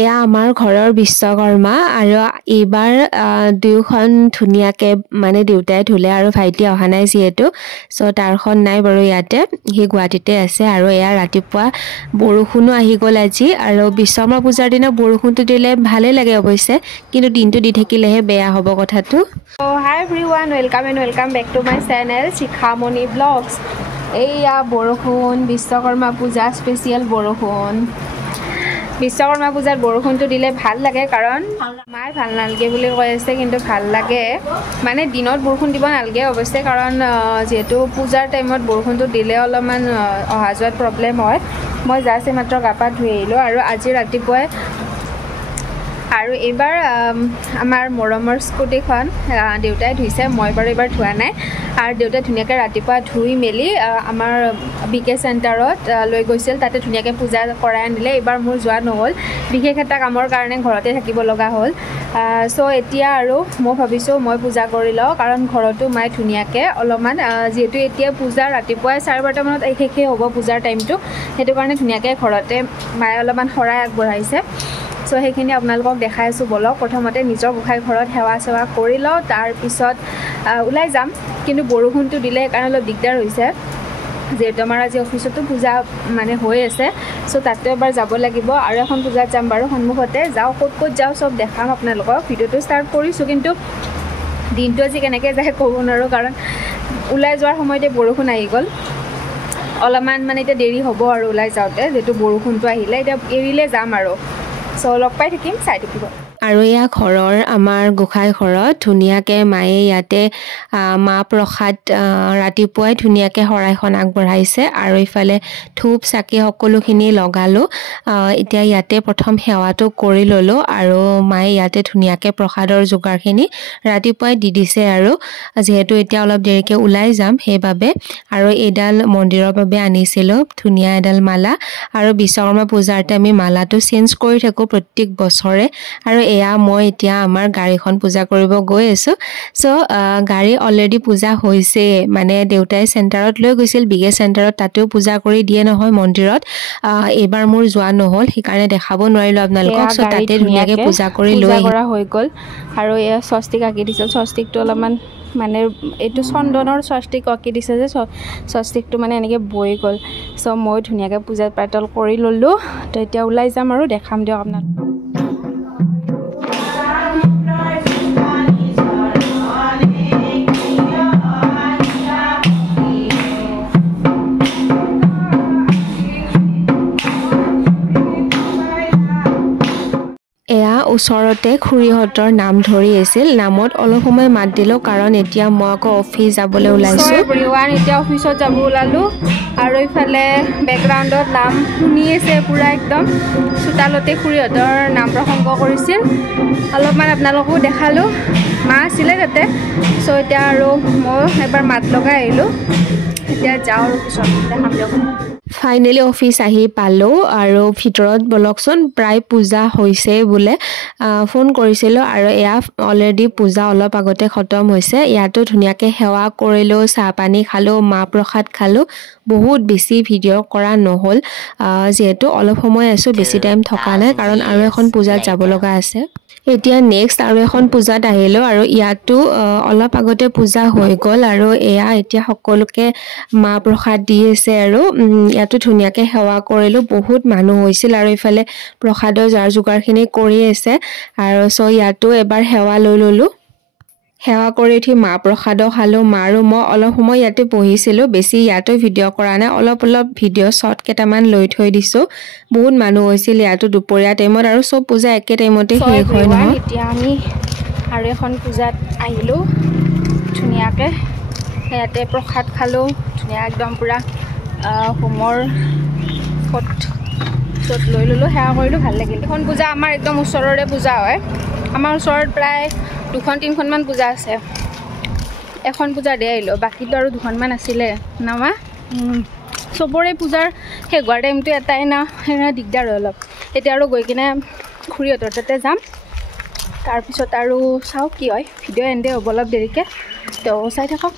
এয়া আমাৰ ঘৰৰ বিশ্বকৰ্মা আৰু এইবাৰ দুয়োখন ধুনীয়াকৈ মানে দেউতাই ধুলে আৰু ভাইটি অহা নাই যিহেতু চ' তাৰখন নাই বাৰু ইয়াতে সি গুৱাহাটীতে আছে আৰু এয়া ৰাতিপুৱা বৰষুণো আহি গ'ল আজি আৰু বিশ্বকৰ্মা পূজাৰ দিনা বৰষুণটো দিলে ভালেই লাগে অৱশ্যে কিন্তু দিনটো দি থাকিলেহে বেয়া হ'ব কথাটো। Hi everyone, welcome back to my channel Shikhamoni blogs. এইয়া বৰষুণ, বিশ্বকৰ্মা পূজা স্পেচিয়েল বৰষুণ। বিশ্বকৰ্মা পূজাত বৰষুণটো দিলে ভাল লাগে কাৰণ মায়ে ভাল নালাগে বুলি কৈ আছে কিন্তু ভাল লাগে মানে দিনত বৰষুণ দিব নালাগে অৱশ্যে কাৰণ যিহেতু পূজাৰ টাইমত বৰষুণটো দিলে অলপমান অহা যোৱাত প্ৰব্লেম হয়। মই জাষ্ট মাত্ৰ গা পা ধুই আহিলোঁ আৰু আজি ৰাতিপুৱাই আৰু এইবাৰ আমাৰ মৰমৰ স্কুটিখন দেউতাই ধুইছে, মই বাৰু এইবাৰ ধোৱা নাই আৰু দেউতাই ধুনীয়াকৈ ৰাতিপুৱা ধুই মেলি আমাৰ বিকে চেণ্টাৰত লৈ গৈছিল, তাতে ধুনীয়াকৈ পূজা কৰাই আনিলে। এইবাৰ মোৰ যোৱা নহ'ল, বিশেষ এটা কামৰ কাৰণে ঘৰতে থাকিব লগা হ'ল। চ' এতিয়া আৰু মই ভাবিছোঁ মই পূজা কৰি লওঁ কাৰণ ঘৰতো মায়ে ধুনীয়াকৈ অলপমান যিহেতু এতিয়া পূজা ৰাতিপুৱাই 12:30 মানত শেষেই হ'ব পূজাৰ টাইমটো, সেইটো কাৰণে ধুনীয়াকৈ ঘৰতে মায়ে অলপমান শৰাই আগবঢ়াইছে। চ' সেইখিনি আপোনালোকক দেখাই আছোঁ বলক। প্ৰথমতে নিজৰ গোঁসাই ঘৰত সেৱা চেৱা কৰি লওঁ, তাৰপিছত ওলাই যাম। কিন্তু বৰষুণটো দিলে সেইকাৰণে অলপ দিগদাৰ হৈছে যিহেতু আমাৰ আজি অফিচতো পূজা মানে হৈ আছে, চ' তাতে এবাৰ যাব লাগিব আৰু এখন পূজাত যাম বাৰু সন্মুখতে। যাওঁ ক'ত যাওঁ চব দেখাম আপোনালোকক। ভিডিঅ'টো ষ্টাৰ্ট কৰিছোঁ কিন্তু দিনটো আজি কেনেকৈ যায় ক'ব নোৱাৰোঁ কাৰণ ওলাই যোৱাৰ সময়তে বৰষুণ আহি গ'ল। অলপমান মানে এতিয়া দেৰি হ'ব আৰু ওলাই যাওঁতে যিহেতু বৰষুণটো আহিলে, এতিয়া এৰিলে যাম আৰু। চ' লগ পাই থাকিম, চাই থাকিব। আৰু এয়া ঘৰৰ আমাৰ গোঁসাই ঘৰত ধুনীয়াকৈ মায়ে ইয়াতে মাহ প্ৰসাদ ৰাতিপুৱাই ধুনীয়াকৈ শৰাইখন আগবঢ়াইছে আৰু ইফালে ধূপ চাকি সকলোখিনি লগালোঁ। এতিয়া ইয়াতে প্ৰথম সেৱাটো কৰি ল'লোঁ আৰু মায়ে ইয়াতে ধুনীয়াকৈ প্ৰসাদৰ যোগাৰখিনি ৰাতিপুৱাই দি দিছে আৰু যিহেতু এতিয়া অলপ দেৰিকৈ ওলাই যাম সেইবাবে। আৰু এইডাল মন্দিৰৰ বাবে আনিছিলোঁ ধুনীয়া এডাল মালা আৰু বিশ্বকৰ্মা পূজাতে আমি মালাটো চেঞ্জ কৰি থাকোঁ প্ৰত্যেক বছৰে। আৰু এয়া মই এতিয়া আমাৰ গাড়ীখন পূজা কৰিব গৈ আছোঁ। চ' গাড়ী অলৰেডি পূজা হৈছে, মানে দেউতাই চেণ্টাৰত লৈ গৈছিল বিগে চেণ্টাৰত, তাতেও পূজা কৰি দিয়ে নহয় মন্দিৰত। এইবাৰ মোৰ যোৱা নহ'ল সেইকাৰণে দেখাব নোৱাৰিলোঁ আপোনালোকক। চ' তাতে ধুনীয়াকৈ পূজা কৰি লৈ কৰা হৈ গ'ল আৰু এয়া স্বস্তিক আঁকি দিছিল। স্বস্তিকটো অলপমান মানে এইটো চন্দনৰ স্বস্তিক আঁকি দিছে যে স্বস্তিকটো মানে এনেকৈ বৈ গ'ল। চ' মই ধুনীয়াকৈ পূজা পাতল কৰি ল'লোঁ। তো এতিয়া ওলাই যাম আৰু দেখাম দিয়ক আপোনালোকক। এয়া ওচৰতে খুৰীহঁতৰ নাম ধৰি আছিল, নামত অলপ সময় মাত দিলোঁ কাৰণ এতিয়া মই আকৌ অফিচ যাবলৈ ওলাইছোঁ। এতিয়া অফিচত যাব ওলালোঁ আৰু ইফালে বেকগ্ৰাউণ্ডত নাম শুনি আছে পুৰা একদম। চোতালতে খুৰীহঁতৰ নাম প্ৰসংগ কৰিছিল, অলপমান আপোনালোকো দেখালোঁ। মা আছিলে তাতে, চ' এতিয়া আৰু মই এবাৰ মাত লগাই আহিলোঁ। এতিয়া যাওঁ আৰু পিছত দেখাম দিয়ক। ফাইনেলি অফিচ আহি পালোঁ আৰু ভিতৰত বলকচোন প্ৰায় পূজা হৈছে বোলে ফোন কৰিছিলোঁ আৰু এয়া অলৰেডি পূজা অলপ আগতে খতম হৈছে। ইয়াতো ধুনীয়াকৈ সেৱা কৰিলোঁ, চাহ পানী খালোঁ, মাহ প্ৰসাদ খালোঁ। বহুত বেছি ভিডিঅ' কৰা নহ'ল যিহেতু অলপ সময় আছোঁ, বেছি টাইম থকা নাই কাৰণ আৰু এখন পূজাত যাব লগা আছে। এতিয়া নেক্সট আৰু এখন পূজাত আহিলোঁ আৰু ইয়াতো অলপ আগতে পূজা হৈ গ'ল আৰু এয়া এতিয়া সকলোকে মাহ প্ৰসাদ দি আছে আৰু ইয়াতো ধুনীয়াকৈ সেৱা কৰিলোঁ। বহুত মানুহ হৈছিল আৰু ইফালে প্ৰসাদৰ যাৰ যোগাৰখিনি কৰি আছে আৰু চ' ইয়াতো এবাৰ সেৱা লৈ ল'লোঁ। সেৱা কৰি উঠি মাহ প্ৰসাদো খালোঁ। মা আৰু মই অলপ সময় ইয়াতে বহিছিলোঁ, বেছি ইয়াতো ভিডিঅ' কৰা নাই, অলপ ভিডিঅ' শ্বৰ্ট কেইটামান লৈ থৈ দিছোঁ। বহুত মানুহ হৈছিল ইয়াতো দুপৰীয়া টাইমত আৰু চব পূজা একে টাইমতে শেষ হয় নহয়। এতিয়া আমি আৰু এখন পূজাত আহিলোঁ ধুনীয়াকৈ, ইয়াতে প্ৰসাদ খালোঁ ধুনীয়া একদম পূৰা হোমৰ ফট চট লৈ ল'লোঁ, সেৱা কৰিলোঁ, ভাল লাগিল। এখন পূজা আমাৰ একদম ওচৰৰে পূজা হয়, আমাৰ ওচৰত প্ৰায় 2-3খনমান পূজা আছে। এখন পূজা দি আহিলোঁ, বাকীটো আৰু 2খনমান আছিলে নামা। চবৰে পূজাৰ শেষ হোৱাৰ টাইমটো এটাই না, সেইকাৰণে দিগদাৰ হয় অলপ। এতিয়া আৰু গৈ কিনে খুৰীহঁতৰ তাতে যাম, তাৰপিছত আৰু চাওঁ কি হয়। ভিডিঅ' এণ্ডে হ'ব অলপ দেৰিকৈ, তো চাই থাকক।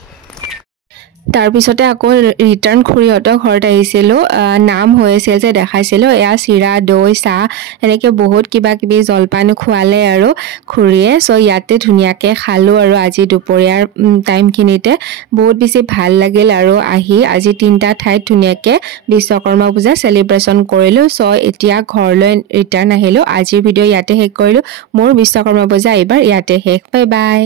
তাৰপিছতে আকৌ ৰিটাৰ্ণ খুৰীহঁতৰ ঘৰত আহিছিলোঁ নাম হৈ আছিল যে দেখাইছিলোঁ এয়া চিৰা দৈ চাহ এনেকৈ বহুত কিবা কিবি জলপান খোৱালে আৰু খুৰীয়ে চ' ইয়াতে ধুনীয়াকৈ খালোঁ আৰু আজি দুপৰীয়াৰ টাইমখিনিতে বহুত বেছি ভাল লাগিল আৰু আহি আজি 3টা ঠাইত ধুনীয়াকৈ বিশ্বকৰ্মা পূজা চেলিব্ৰেশ্যন কৰিলোঁ চ' এতিয়া ঘৰলৈ ৰিটাৰ্ণ আহিলোঁ আজিৰ ভিডিঅ' ইয়াতে শেষ কৰিলোঁ মোৰ বিশ্বকৰ্মা পূজা এইবাৰ ইয়াতে শেষ বাই বাই